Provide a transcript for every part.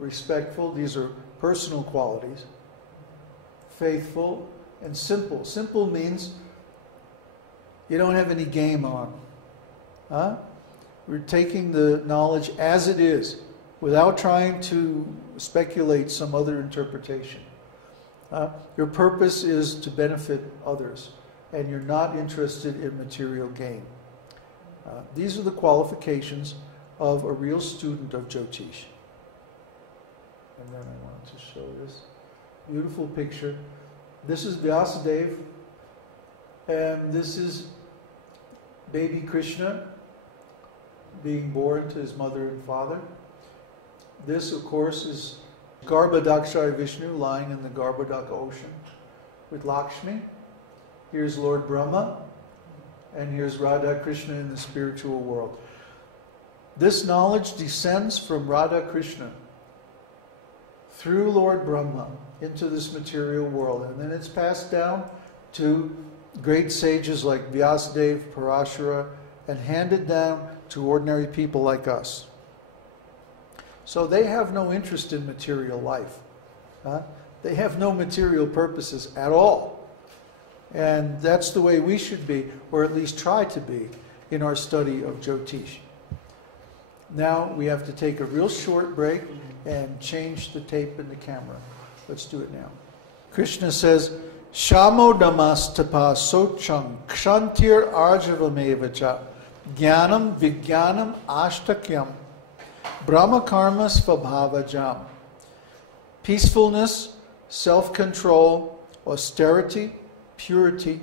respectful, these are personal qualities, faithful, and simple. Simple means you don't have any game on. Huh? We're taking the knowledge as it is, without trying to speculate some other interpretation. Your purpose is to benefit others, and you're not interested in material gain. These are the qualifications of a real student of Jyotish. And then I want to show this beautiful picture. This is Vyasadeva, and this is baby Krishna being born to his mother and father. This, of course, is Garbhodakshaya Vishnu lying in the Garbhodaka ocean with Lakshmi. Here's Lord Brahma, and here's Radha Krishna in the spiritual world. This knowledge descends from Radha Krishna through Lord Brahma into this material world, and then it's passed down to great sages like Vyasadeva, Parāṣara, and handed down to ordinary people like us. So they have no interest in material life. They have no material purposes at all. And that's the way we should be, or at least try to be, in our study of Jyotish. Now we have to take a real short break and change the tape and the camera. Let's do it now. Krishna says, Shamo damastapa socham kshantir arjavamevacha jnanam vijnanam ashtakyam brahma karma svabhavajam. Peacefulness, self-control, austerity, purity,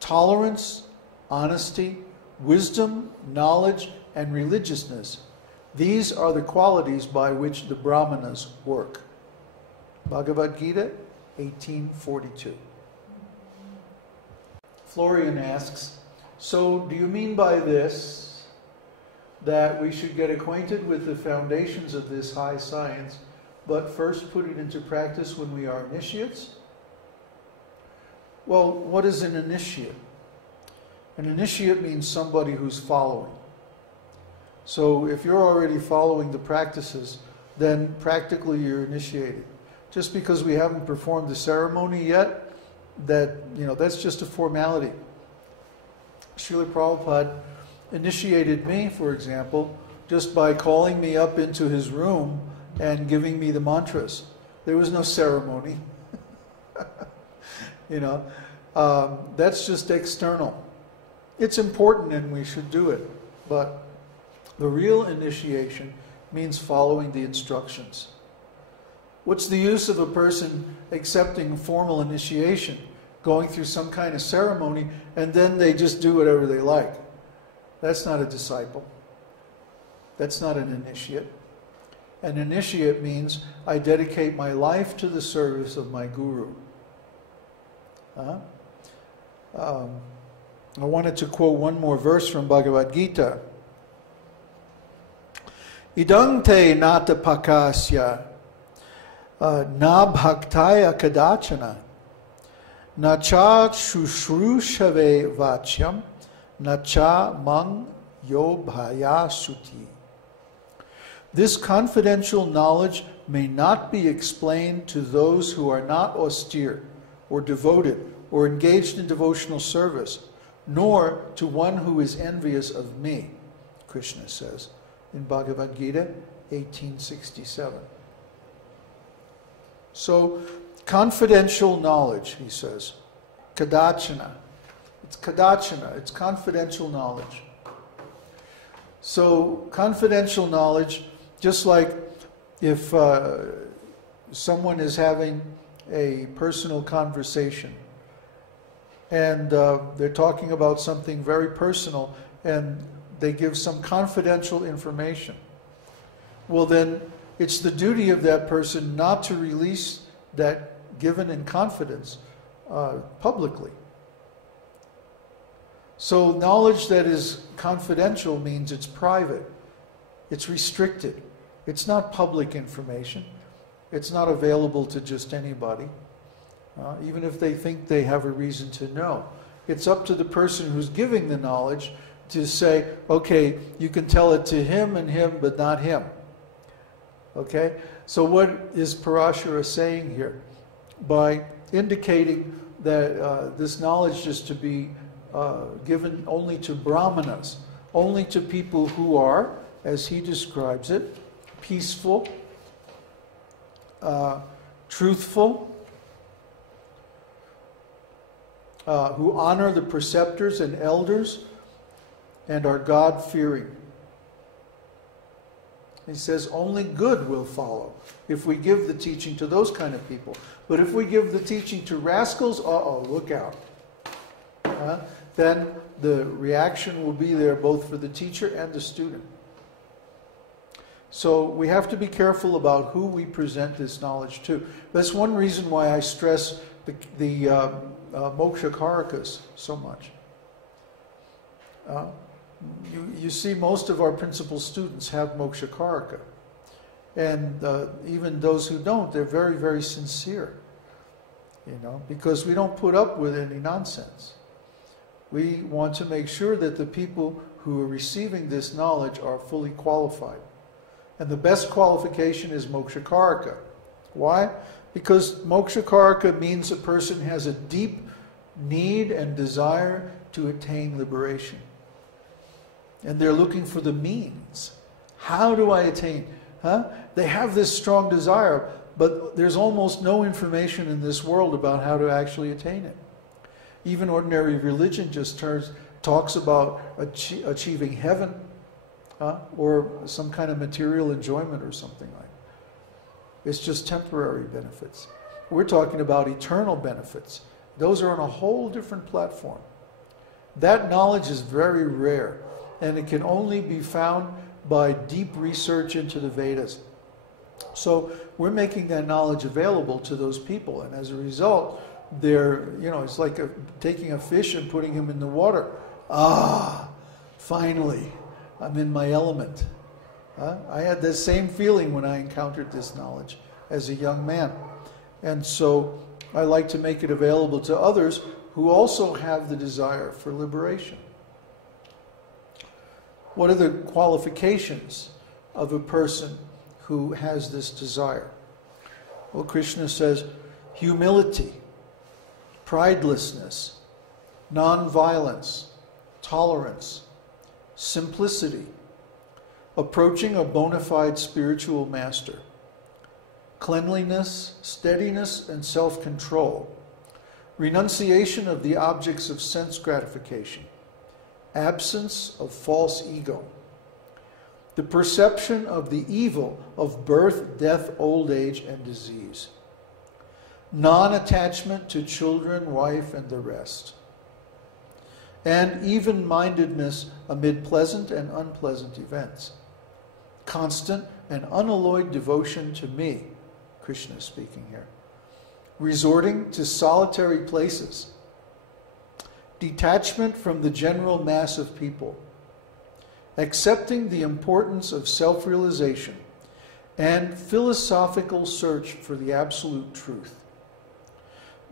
tolerance, honesty, wisdom, knowledge, and religiousness. These are the qualities by which the Brahmanas work. Bhagavad Gita, 1842. Florian asks, so do you mean by this that we should get acquainted with the foundations of this high science, but first put it into practice when we are initiates? Well, what is an initiate? An initiate means somebody who's following. So if you're already following the practices, then practically you're initiated. Just because we haven't performed the ceremony yet, that's just a formality. Srila Prabhupada initiated me, for example, just by calling me up into his room and giving me the mantras. There was no ceremony. That's just external. It's important and we should do it, but the real initiation means following the instructions. What's the use of a person accepting formal initiation, going through some kind of ceremony, and then they just do whatever they like? That's not a disciple. That's not an initiate. An initiate means I dedicate my life to the service of my guru. I wanted to quote one more verse from Bhagavad Gita. Idang te nata pakasya na bhaktaya kadachana na cha shushrushave vachyam na cha mang yo bhaya suti. This confidential knowledge may not be explained to those who are not austere or devoted or engaged in devotional service, nor to one who is envious of me, Krishna says in Bhagavad Gita 1867. So, confidential knowledge, he says, kadachana. It's kadachana, it's confidential knowledge. So, confidential knowledge, just like if someone is having a personal conversation and they're talking about something very personal and they give some confidential information. Well then, it's the duty of that person not to release that given in confidence publicly. So knowledge that is confidential means it's private, it's restricted, it's not public information, it's not available to just anybody, even if they think they have a reason to know. It's up to the person who's giving the knowledge to say, okay, you can tell it to him and him, but not him. Okay? So what is Parāṣara saying here? By indicating that this knowledge is to be given only to brahmanas, only to people who are, as he describes it, peaceful, truthful, who honor the preceptors and elders, and are God-fearing. He says only good will follow if we give the teaching to those kind of people. But if we give the teaching to rascals, look out. Then the reaction will be there both for the teacher and the student. So we have to be careful about who we present this knowledge to. That's one reason why I stress the moksha karakas so much. You see, most of our principal students have moksha karaka. And even those who don't, they're very, very sincere. Because we don't put up with any nonsense. We want to make sure that the people who are receiving this knowledge are fully qualified. And the best qualification is moksha karaka. Why? Because moksha karaka means a person has a deep need and desire to attain liberation. And they're looking for the means. How do I attain? They have this strong desire, but there's almost no information in this world about how to actually attain it. Even ordinary religion just talks about achieving heaven, or some kind of material enjoyment or something like that. It's just temporary benefits. We're talking about eternal benefits. Those are on a whole different platform. That knowledge is very rare, and it can only be found by deep research into the Vedas. So we're making that knowledge available to those people, and as a result, it's like taking a fish and putting him in the water. Finally, I'm in my element. I had the same feeling when I encountered this knowledge as a young man. And so I like to make it available to others who also have the desire for liberation. What are the qualifications of a person who has this desire? Well, Krishna says humility, pridelessness, non-violence, tolerance, simplicity, approaching a bona fide spiritual master, cleanliness, steadiness, and self-control, renunciation of the objects of sense gratification, absence of false ego, the perception of the evil of birth, death, old age, and disease, non-attachment to children, wife, and the rest, and even-mindedness amid pleasant and unpleasant events, constant and unalloyed devotion to me, Krishna is speaking here, resorting to solitary places, detachment from the general mass of people, accepting the importance of self-realization, and philosophical search for the absolute truth.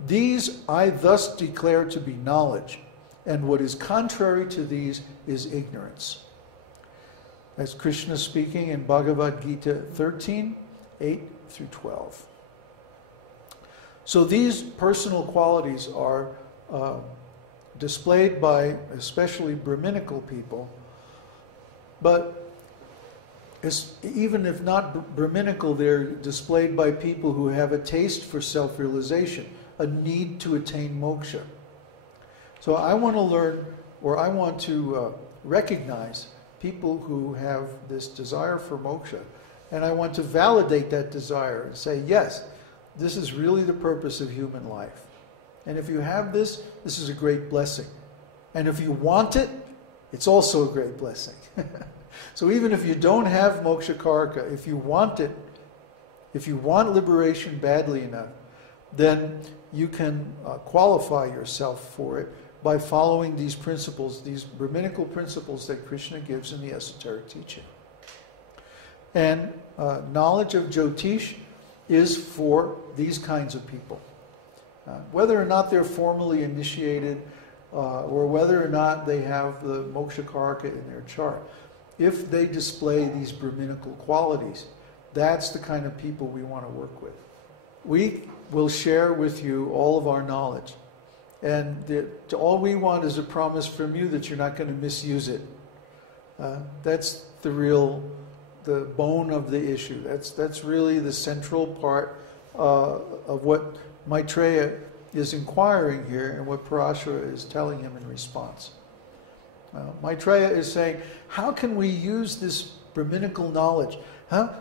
These I thus declare to be knowledge, and what is contrary to these is ignorance. That's Krishna speaking in Bhagavad Gita 13, 8 through 12. So these personal qualities are displayed by especially Brahminical people, but even if not Brahminical, they're displayed by people who have a taste for self-realization, a need to attain moksha. So I want to learn, or I want to recognize people who have this desire for moksha, and I want to validate that desire and say, yes, this is really the purpose of human life. And if you have this, this is a great blessing. And if you want it, it's also a great blessing. So even if you don't have moksha karaka, if you want it, if you want liberation badly enough, then you can qualify yourself for it by following these principles, these Brahminical principles that Krishna gives in the esoteric teaching. And knowledge of Jyotish is for these kinds of people. Whether or not they're formally initiated, or whether or not they have the moksha karaka in their chart, if they display these Brahminical qualities, That's the kind of people we want to work with. We will share with you all of our knowledge. And all we want is a promise from you that you're not going to misuse it. That's the bone of the issue. That's really the central part of what Maitreya is inquiring here and what Parāṣara is telling him in response. Maitreya is saying, how can we use this Brahminical knowledge?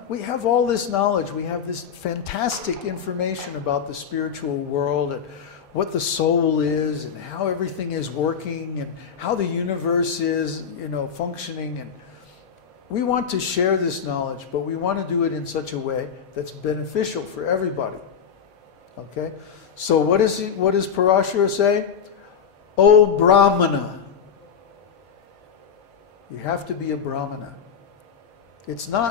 We have all this knowledge. We have this fantastic information about the spiritual world and what the soul is and how everything is working and how the universe is, functioning. And we want to share this knowledge, but we want to do it in such a way that's beneficial for everybody. Okay? So what does Parāṣara say? O Brahmana. You have to be a Brahmana. It's not